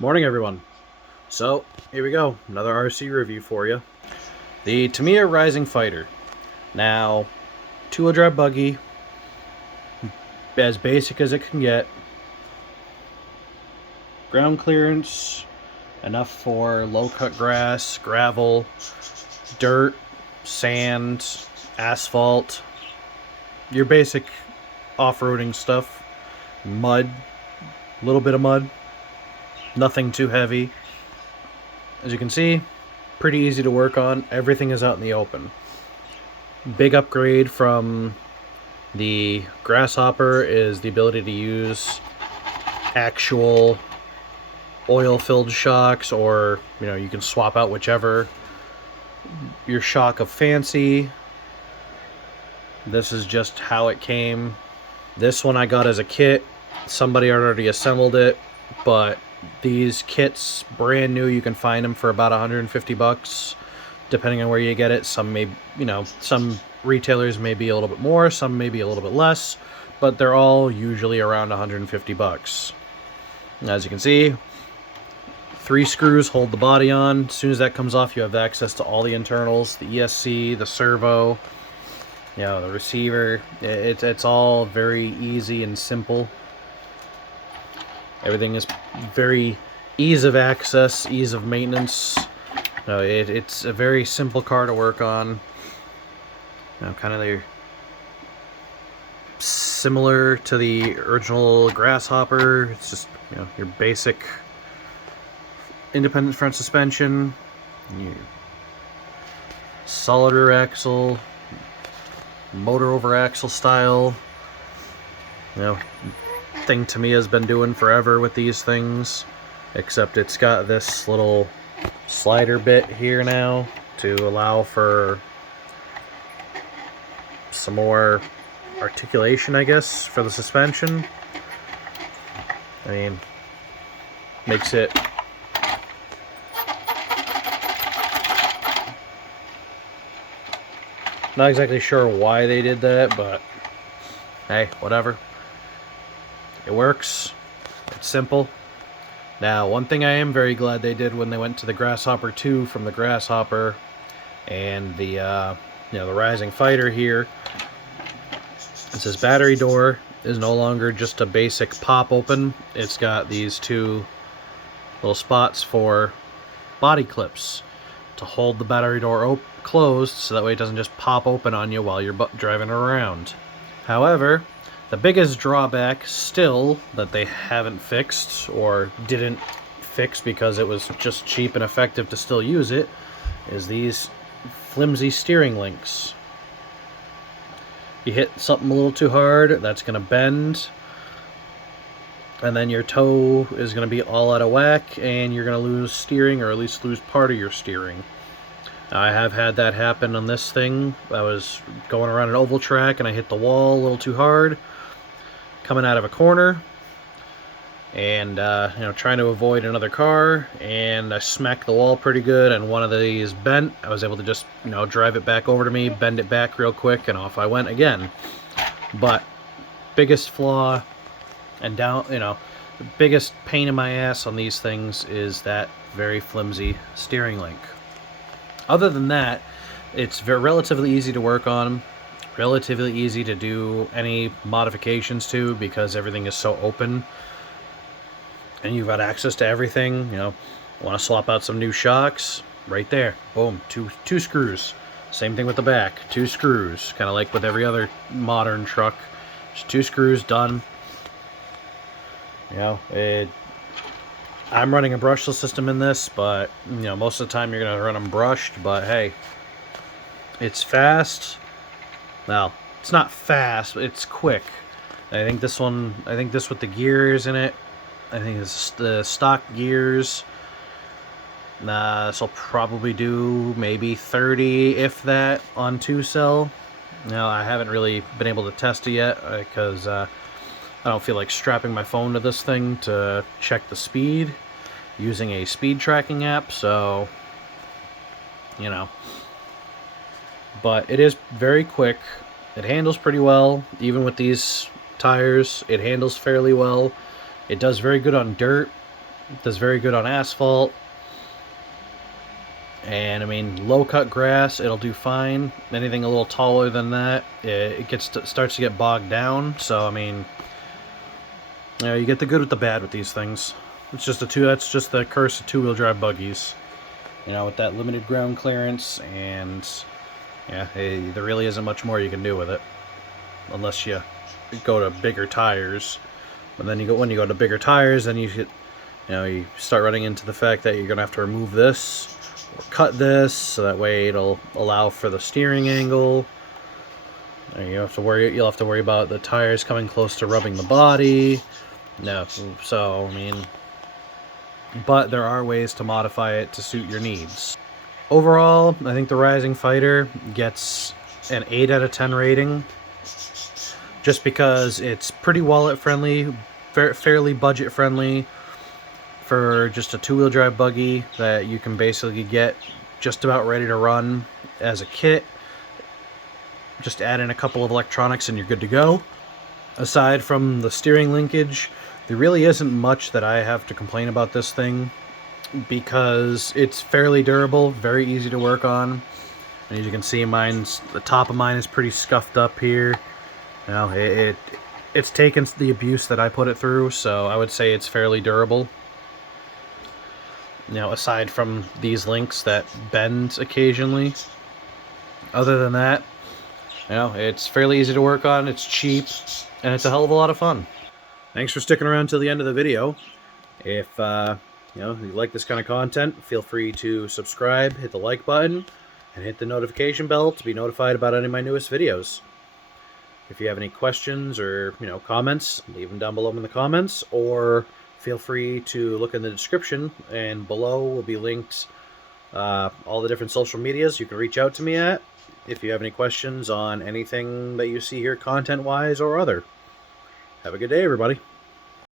Morning, everyone. So, here we go. Another RC review for you. The Tamiya Rising Fighter. Now, two-wheel drive buggy, as basic as it can get. Ground clearance, enough for low-cut grass, gravel, dirt, sand, asphalt. Your basic off-roading stuff. Mud, a little bit of mud. Nothing too heavy. As you can see, pretty easy to work on. Everything is out in the open. Big upgrade from the Grasshopper is the ability to use actual oil-filled shocks, or you can swap out whichever your shock of fancy. This is just how it came. This one I got as a kit. Somebody had already assembled it, but these kits, brand new, you can find them for about 150 bucks, depending on where you get it. Some may, some retailers may be a little bit more, some may be a little bit less, but they're all usually around 150 bucks. As you can see, 3 screws hold the body on. As soon as that comes off, you have access to all the internals, the ESC, the servo, the receiver. It's all very easy and simple. Everything is very ease of access, ease of maintenance. It's a very simple car to work on. Kind of similar to the original Grasshopper. It's just your basic independent front suspension, your solid rear axle, motor over axle style. Thing Tamiya's been doing forever with these things, except it's got this little slider bit here now to allow for some more articulation, I guess, for the suspension. I mean, makes it not exactly sure why they did that, but hey, whatever. It works. It's simple. Now, one thing I am very glad they did when they went to the Grasshopper 2 from the Grasshopper and the the Rising Fighter here, is this battery door is no longer just a basic pop open. It's got these 2 little spots for body clips to hold the battery door closed, so that way it doesn't just pop open on you while you're driving around. However, the biggest drawback still that they haven't fixed, or didn't fix because it was just cheap and effective to still use it, is these flimsy steering links. You hit something a little too hard, that's going to bend, and then your toe is going to be all out of whack, and you're going to lose steering, or at least lose part of your steering. I have had that happen on this thing. I was going around an oval track and I hit the wall a little too hard, coming out of a corner, and trying to avoid another car, and I smacked the wall pretty good, and one of these bent. I was able to just drive it back over to me, bend it back real quick, and off I went again. But biggest flaw and the biggest pain in my ass on these things is that very flimsy steering link. Other than that, it's relatively easy to work on, relatively easy to do any modifications to, because everything is so open and you've got access to everything. Want to swap out some new shocks? Right there, boom, two screws. Same thing with the back, 2 screws, kind of like with every other modern truck. Just 2 screws, done. I'm running a brushless system in this, but most of the time you're going to run them brushed. But hey, it's fast. Well, it's not fast, but it's quick. I think this with the gears in it, I think it's the stock gears. This will probably do maybe 30, if that, on 2-cell. Now, I haven't really been able to test it yet because I don't feel like strapping my phone to this thing to check the speed using a speed tracking app, so but it is very quick. It handles pretty well. Even with these tires, it handles fairly well. It does very good on dirt. It does very good on asphalt. And I mean, low cut grass, it'll do fine. Anything a little taller than that, it starts to get bogged down. So I mean, you get the good with the bad with these things. It's just that's just the curse of two-wheel drive buggies. With that limited ground clearance, and yeah, there really isn't much more you can do with it, unless you go to bigger tires. But then when you go to bigger tires, then you start running into the fact that you're gonna have to remove this or cut this, so that way it'll allow for the steering angle. You'll have to worry about the tires coming close to rubbing the body. No, so I mean, but there are ways to modify it to suit your needs. Overall, I think the Rising Fighter gets an 8 out of 10 rating, just because it's pretty wallet friendly, fairly budget friendly for just a two-wheel drive buggy that you can basically get just about ready to run as a kit. Just add in a couple of electronics and you're good to go. Aside from the steering linkage, there really isn't much that I have to complain about this thing, because it's fairly durable, very easy to work on. And as you can see, the top of mine is pretty scuffed up here. It's taken the abuse that I put it through, so I would say it's fairly durable. Aside from these links that bend occasionally. Other than that, it's fairly easy to work on, it's cheap, and it's a hell of a lot of fun. Thanks for sticking around till the end of the video. If you like this kind of content, feel free to subscribe, hit the like button, and hit the notification bell to be notified about any of my newest videos. If you have any questions or comments, leave them down below in the comments, or feel free to look in the description, and below will be linked all the different social medias you can reach out to me at if you have any questions on anything that you see here content-wise or other. Have a good day, everybody.